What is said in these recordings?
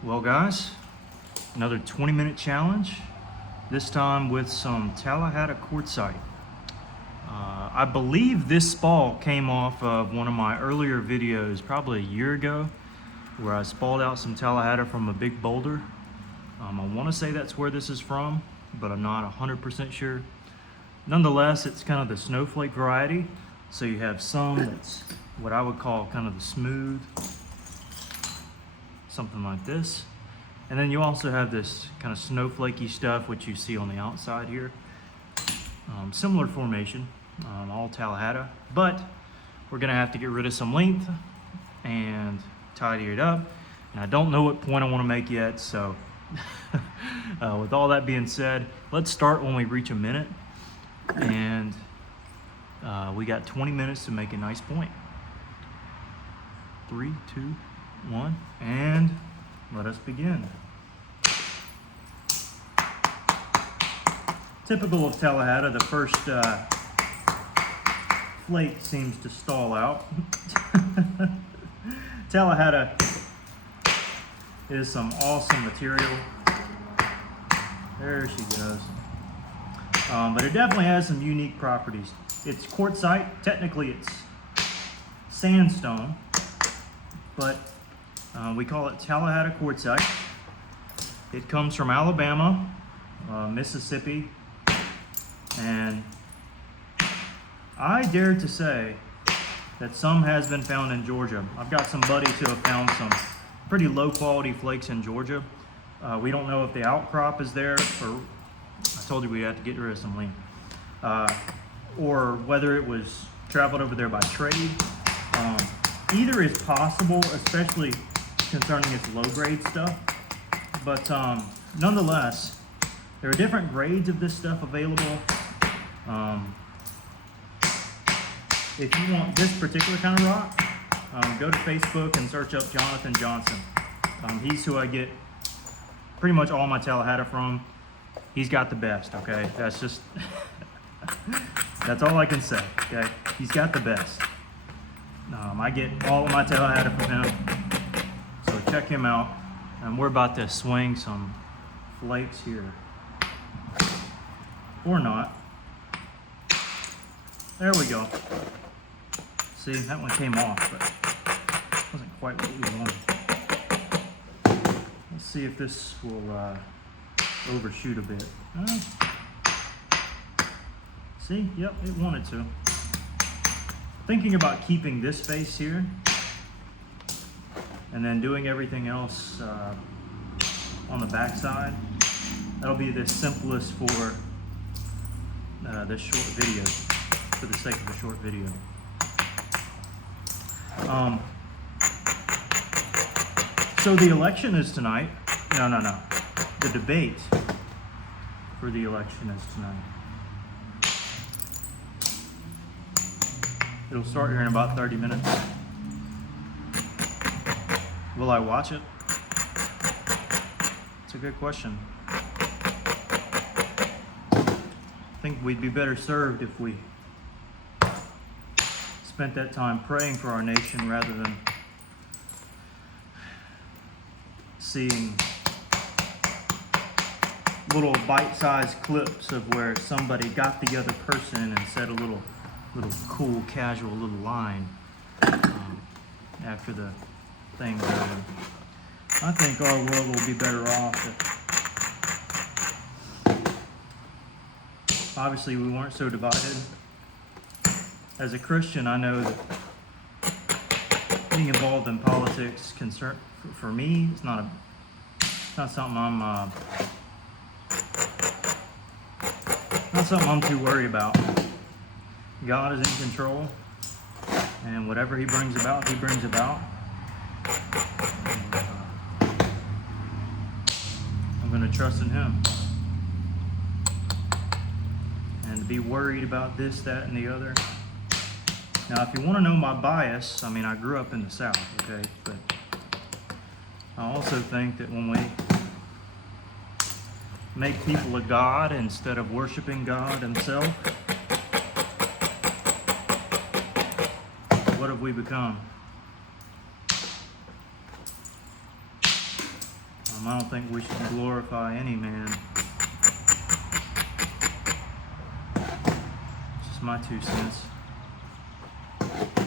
Well guys, another 20-minute challenge, this time with some Tallahatta quartzite. I believe this spall came off of one of my earlier videos, probably a year ago, where I spalled out some Tallahatta from a big boulder. I want to say that's where this is from, but I'm not 100% sure. Nonetheless, it's kind of the snowflake variety. So you have some that's what I would call kind of the smooth, something like this. And then you also have this kind of snowflakey stuff, which you see on the outside here. Similar formation, all Tallahatta, but we're gonna have to get rid of some length and tidy it up. And I don't know what point I wanna make yet, so with all that being said, let's start when we reach a minute. And we got 20 minutes to make a nice point. 3, 2, 1, and let us begin. Typical of Tallahatta, the first flake seems to stall out. Tallahatta is some awesome material. There she goes. But it definitely has some unique properties. It's quartzite, technically it's sandstone, but we call it Tallahatta quartzite. It comes from Alabama, Mississippi, and I dare to say that some has been found in Georgia. I've got some buddies who have found some pretty low quality flakes in Georgia. We don't know if the outcrop is there, or I told you we had to get rid of some lean, or whether it was traveled over there by trade. Either is possible, especially concerning its low grade stuff. But nonetheless, there are different grades of this stuff available. If you want this particular kind of rock, go to Facebook and search up Jonathan Johnson. He's who I get pretty much all my Tallahatta from. He's got the best, okay? That's just, that's all I can say, okay? He's got the best. I get all of my Tallahatta from him, so check him out. And we're about to swing some flakes here. Or not. There we go. See, that one came off, but wasn't quite what we wanted. Let's see if this will overshoot a bit. See, yep, it wanted to. Thinking about keeping this face here and then doing everything else on the back side. That'll be the simplest for this short video, for the sake of the short video. So the election is tonight. No. The debate for the election is tonight. It'll start here in about 30 minutes. Will I watch it? It's a good question. I think we'd be better served if we spent that time praying for our nation rather than seeing little bite-sized clips of where somebody got the other person and said a little cool, casual little line after the thing's over. I think our world will be better off if obviously we weren't so divided. As a Christian, I know that being involved in politics for me, it's not something I'm too worried about. God is in control, and whatever He brings about, He brings about. And, I'm going to trust in Him. And to be worried about this, that, and the other. Now, if you want to know my bias, I mean, I grew up in the South, okay? But I also think that when we make people a god instead of worshiping God Himself, what have we become? I don't think we should glorify any man. Just my 2 cents.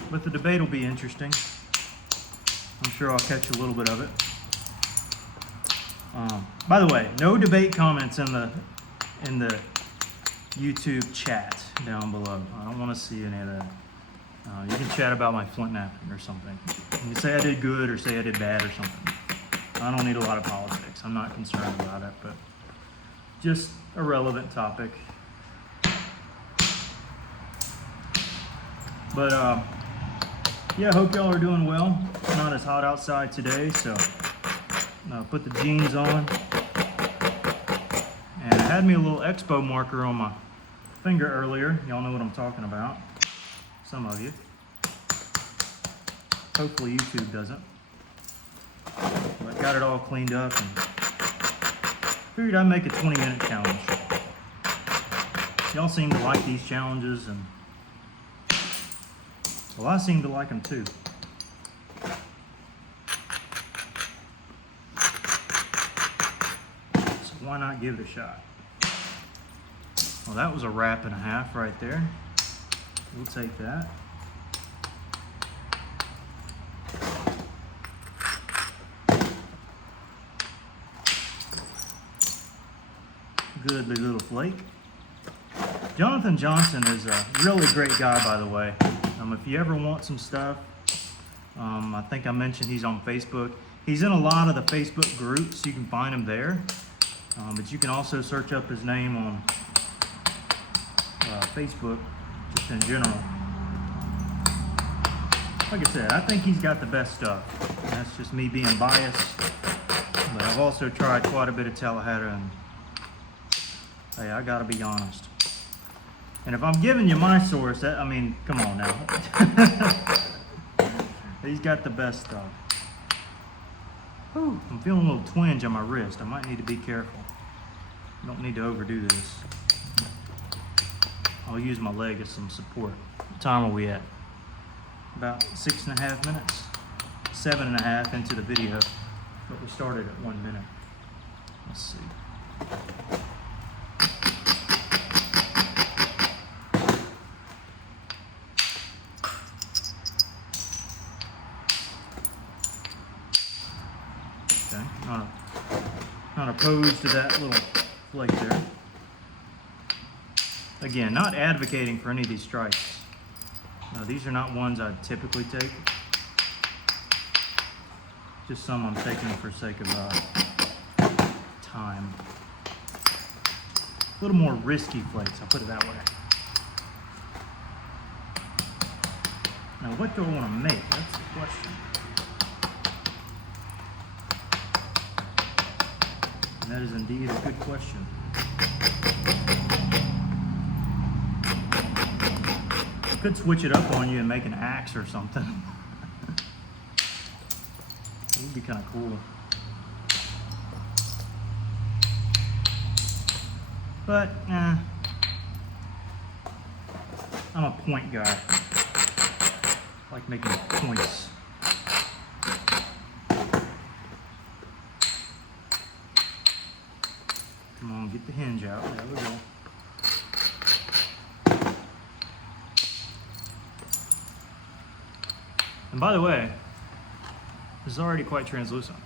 But the debate will be interesting. I'm sure I'll catch a little bit of it. By the way, no debate comments in the YouTube chat down below. I don't want to see any of that. You can chat about my Flintknapping or something. You can say I did good or say I did bad or something. I don't need a lot of politics. I'm not concerned about it, but just a relevant topic. But yeah, I hope y'all are doing well. It's not as hot outside today, so put the jeans on. And I had me a little expo marker on my finger earlier. Y'all know what I'm talking about. Some of you. Hopefully YouTube doesn't. But got it all cleaned up and figured I'd make a 20-minute challenge. Y'all seem to like these challenges, and well, I seem to like them too. So why not give it a shot? Well, that was a wrap and a half right there. We'll take that. Goodly little flake. Jonathan Johnson is a really great guy, by the way. If you ever want some stuff, I think I mentioned he's on Facebook. He's in a lot of the Facebook groups. You can find him there. But you can also search up his name on Facebook, just in general. Like I said, I think he's got the best stuff. That's just me being biased. But I've also tried quite a bit of Tallahatta, and hey, I gotta be honest. And if I'm giving you my source, I mean, come on now. He's got the best stuff. Whew, I'm feeling a little twinge on my wrist. I might need to be careful. Don't need to overdo this. I'll use my leg as some support. What time are we at? About 6.5 minutes. 7.5 into the video, but we started at 1 minute. Let's see. Okay, not opposed to that little flake there. Again, not advocating for any of these strikes. No, these are not ones I'd typically take. Just some I'm taking for sake of time. A little more risky flakes, I'll put it that way. Now, what do I want to make? That's the question. And that is indeed a good question. I could switch it up on you and make an axe or something. It would be kind of cool. But, I'm a point guy. I like making points. Come on, get the hinge out. There we go. And by the way, this is already quite translucent.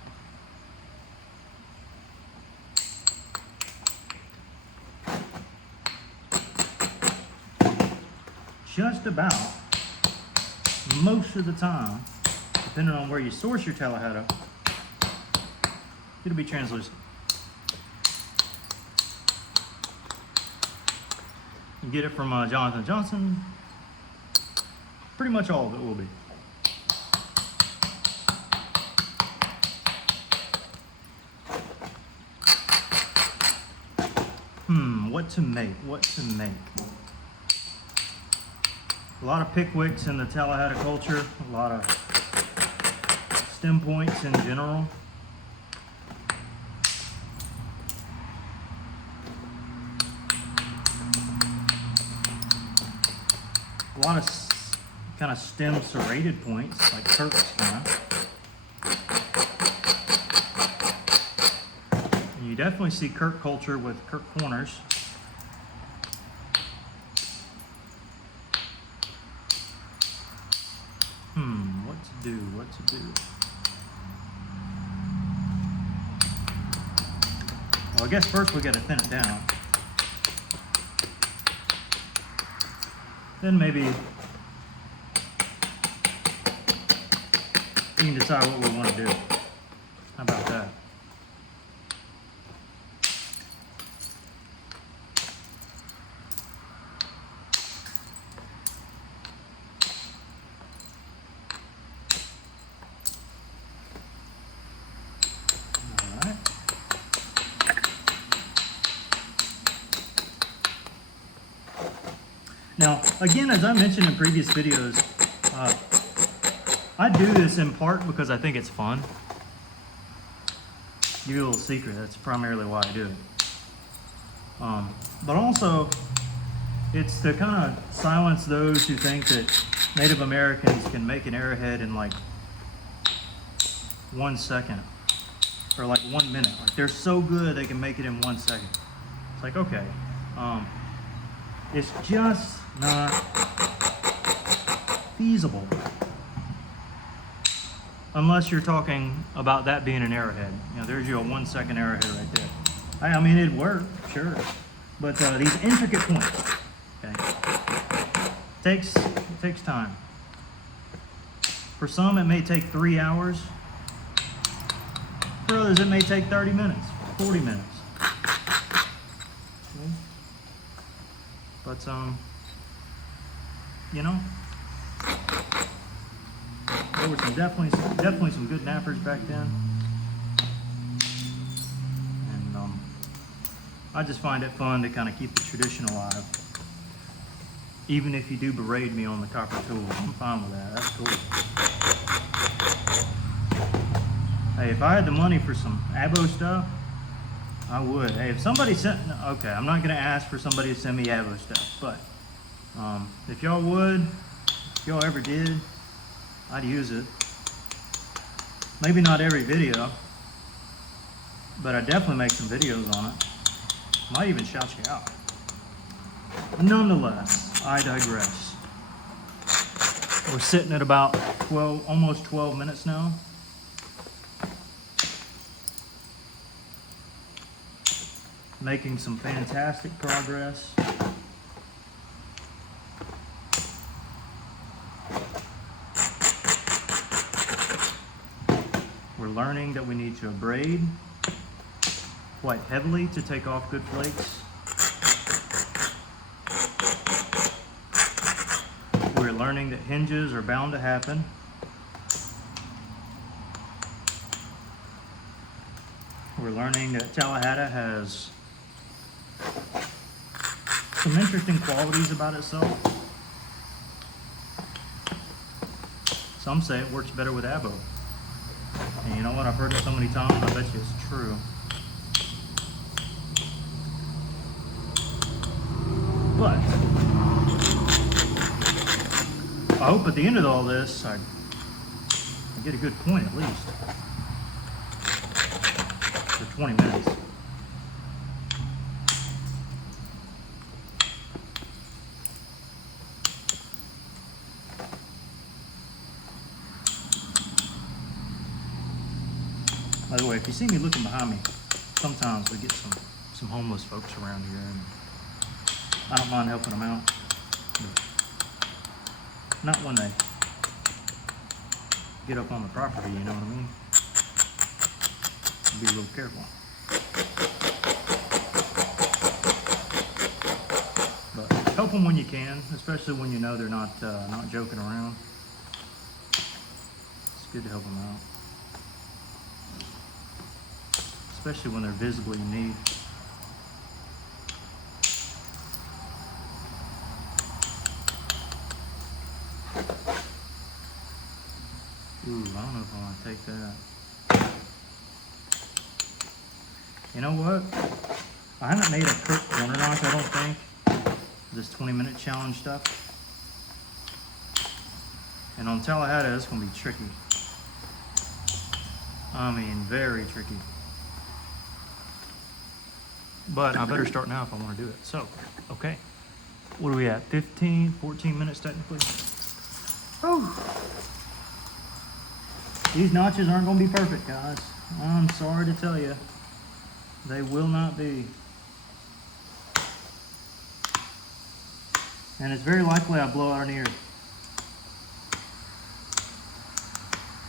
Just about most of the time, depending on where you source your Tallahatta, it'll be translucent. You get it from Jonathan Johnson, pretty much all of it will be. What to make? A lot of pickwicks in the Tallahatta culture, a lot of stem points in general. A lot of kind of stem serrated points, like Turks kind of. you definitely see Kirk culture with Kirk corners. What to do, what to do? Well, I guess first we gotta thin it down. Then maybe you can decide what we want to do. How about that? Now, again, as I mentioned in previous videos, I do this in part because I think it's fun. Give you a little secret, that's primarily why I do it. But also, it's to kind of silence those who think that Native Americans can make an arrowhead in like 1 second or like 1 minute. Like they're so good they can make it in 1 second. It's like, okay, it's just not feasible unless you're talking about that being an arrowhead. You know, there's your 1 second arrowhead right there. I mean, it'd work, sure, but these intricate points, okay, takes time. For some, it may take 3 hours. For others, it may take 30 minutes, 40 minutes. Okay. But you know, there were definitely some good nappers back then, and I just find it fun to kind of keep the tradition alive. Even if you do berate me on the copper tool, I'm fine with that. That's cool. Hey, if I had the money for some abo stuff, I would. Hey, if somebody sent, okay, I'm not gonna ask for somebody to send me abo stuff, but if y'all would, if y'all ever did, I'd use it. Maybe not every video, but I definitely make some videos on it. Might even shout you out. Nonetheless, I digress. We're sitting at about 12, almost 12 minutes now. Making some fantastic progress. We're learning that we need to abrade quite heavily to take off good flakes. We're learning that hinges are bound to happen. We're learning that Tallahatta has some interesting qualities about itself. Some say it works better with abo. And you know what? I've heard it so many times, I bet you it's true. But I hope at the end of all this, I get a good point at least. For 20 minutes. By the way, if you see me looking behind me, sometimes we get some homeless folks around here, and I don't mind helping them out. But not when they get up on the property, you know what I mean? Be a little careful. But help them when you can, especially when you know they're not joking around. It's good to help them out. Especially when they're visibly in need. Ooh, I don't know if I want to take that. You know what? I haven't made a Kirk corner notch, I don't think. This 20-minute challenge stuff. And on Tallahatta, it's going to be tricky. I mean, very tricky. but I better start now if I want to do it. So, okay. What are we at? 15, 14 minutes technically. Oh. These notches aren't going to be perfect, guys. I'm sorry to tell you. They will not be. And it's very likely I blow out an ear.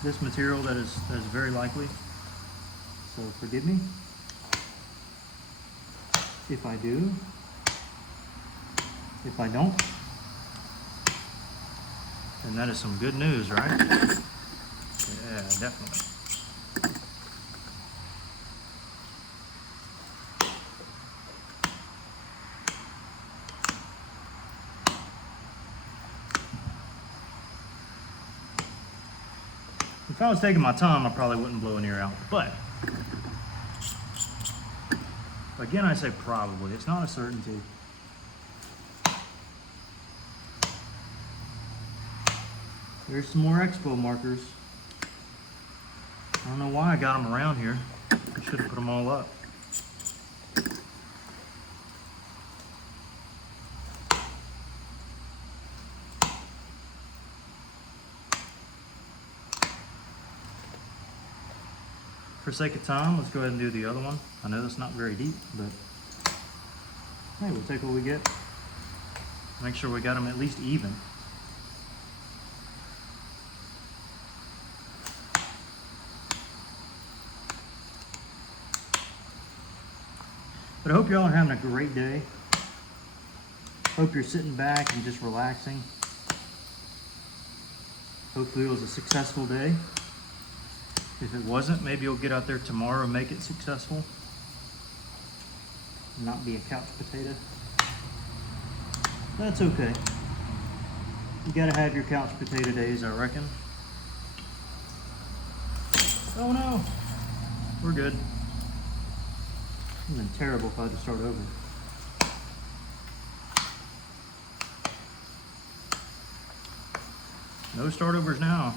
This material that is very likely. So forgive me if I do. If I don't, then that is some good news, right? Yeah, definitely. If I was taking my time, I probably wouldn't blow an ear out. But again, I say probably. It's not a certainty. There's some more expo markers. I don't know why I got them around here. I should have put them all up. For sake of time, let's go ahead and do the other one. I know that's not very deep, but hey, we'll take what we get. Make sure we got them at least even. But I hope y'all are having a great day. Hope you're sitting back and just relaxing. Hopefully it was a successful day. If it wasn't, maybe you'll get out there tomorrow and make it successful. Not be a couch potato. That's okay. You gotta have your couch potato days, I reckon. Oh no, we're good. It would have been terrible if I had to start over. No start overs now.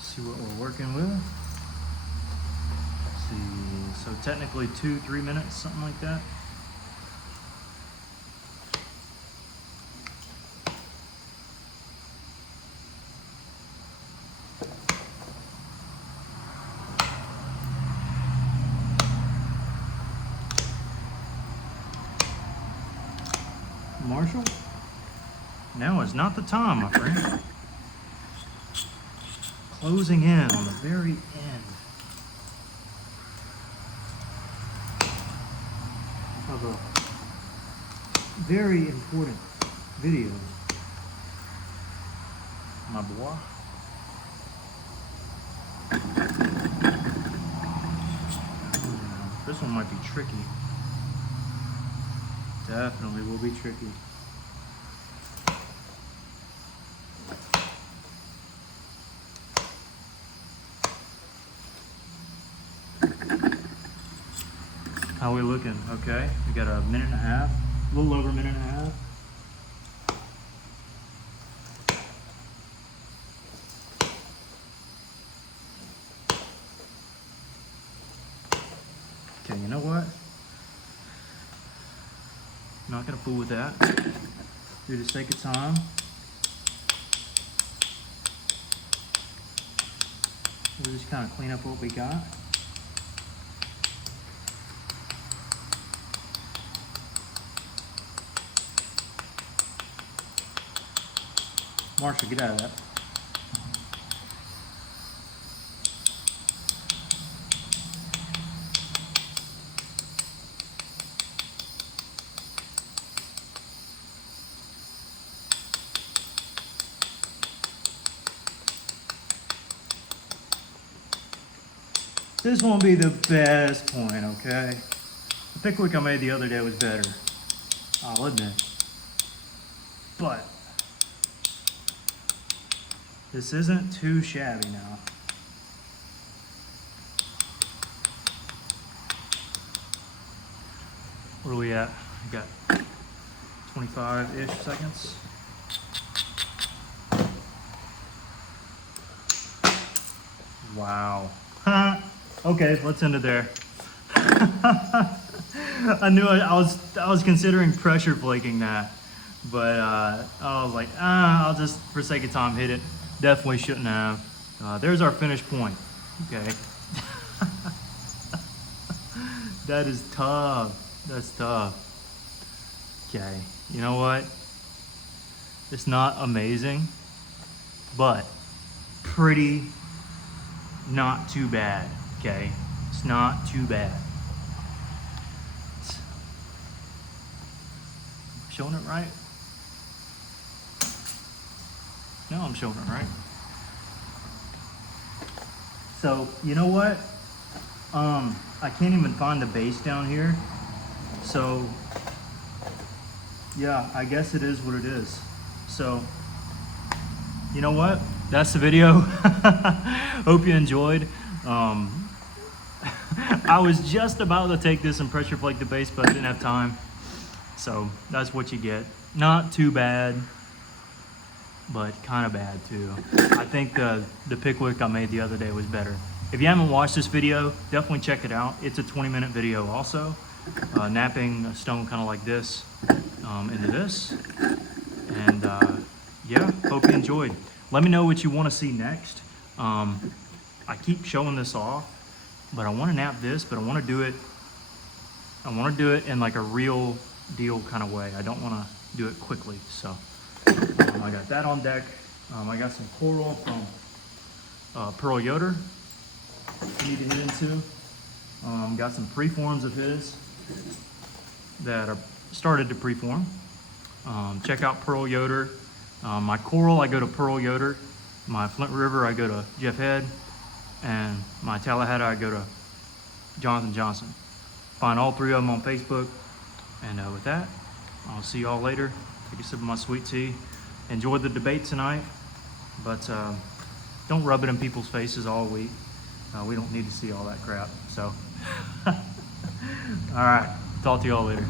See what we're working with. Let's see, so technically 2-3 minutes, something like that. Marshall, now is not the time, my friend. Closing in on the very end of a very important video, my boy. This one might be tricky. Definitely will be tricky. How we looking? Okay, we got a minute and a half, a little over a minute and a half. Okay, you know what? Not gonna fool with that. For the sake of time. We'll just kind of clean up what we got. Marshall, get out of that. This won't be the best point, okay? The Pickwick I made the other day was better, I'll admit. But this isn't too shabby now. What are we at? We got 25-ish seconds. Wow. Okay, let's end it there. I knew I was considering pressure flaking that, but I was like, I'll just, for sake of time, hit it. Definitely shouldn't have. There's our finished point. Okay. That is tough. That's tough. Okay, you know what? It's not amazing, but pretty not too bad. Okay, it's not too bad. Showing it right? No, I'm showing it right. So, you know what? I can't even find the base down here. So, yeah, I guess it is what it is. So, you know what? That's the video. Hope you enjoyed. I was just about to take this and pressure flake the base, but I didn't have time. So that's what you get. Not too bad, but kind of bad too. I think the Pickwick I made the other day was better. If you haven't watched this video, definitely check it out. It's a 20-minute video also. Napping a stone kind of like this into this. And yeah, hope you enjoyed. Let me know what you want to see next. I keep showing this off, but I want to nap this, but I want to do it in like a real deal kind of way. I don't want to do it quickly. So I got that on deck. I got some coral from Pearl Yoder you need to hit into. Got some preforms of his that are started to preform. Check out Pearl Yoder. My coral, I go to Pearl Yoder. My Flint River, I go to Jeff Head. And my Tallahatta, I go to Jonathan Johnson. Find all three of them on Facebook. And with that, I'll see y'all later. Take a sip of my sweet tea. Enjoy the debate tonight, but don't rub it in people's faces all week. We don't need to see all that crap. So, all right, talk to y'all later.